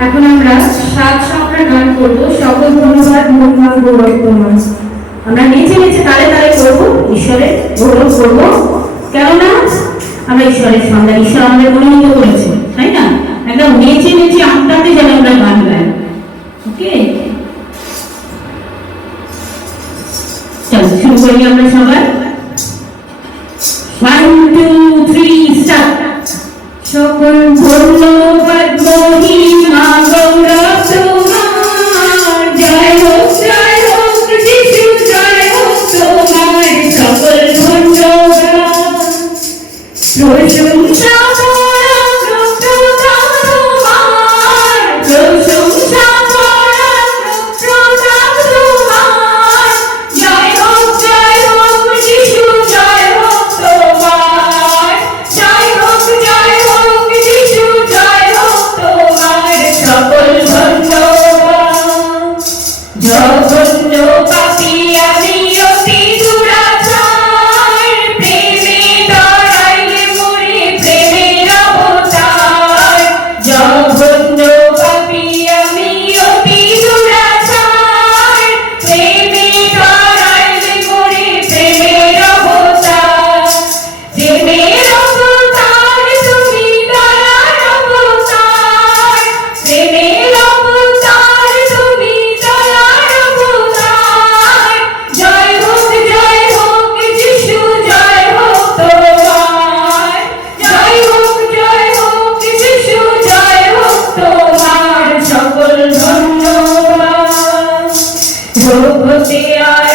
এখন আমরা সাত সংখ্যার গান করব। সকল ধন্যবাদ, মহিমা, গৌরব তোমার আমরা নিচে নিচে তালে তালে করব ঈশ্বরের গৌরব করব। কেননা আমরা ঈশ্বরের সন্ধ্যা ঈশ্বর আমাদের মনোনীত করেছে, তাই না? একদম নেচে নেচে আমটাতে যেন আমরা গান গাই। ওকে? চলো, শুরু করি আমরা সবাই। 小村有大 Vou bloquear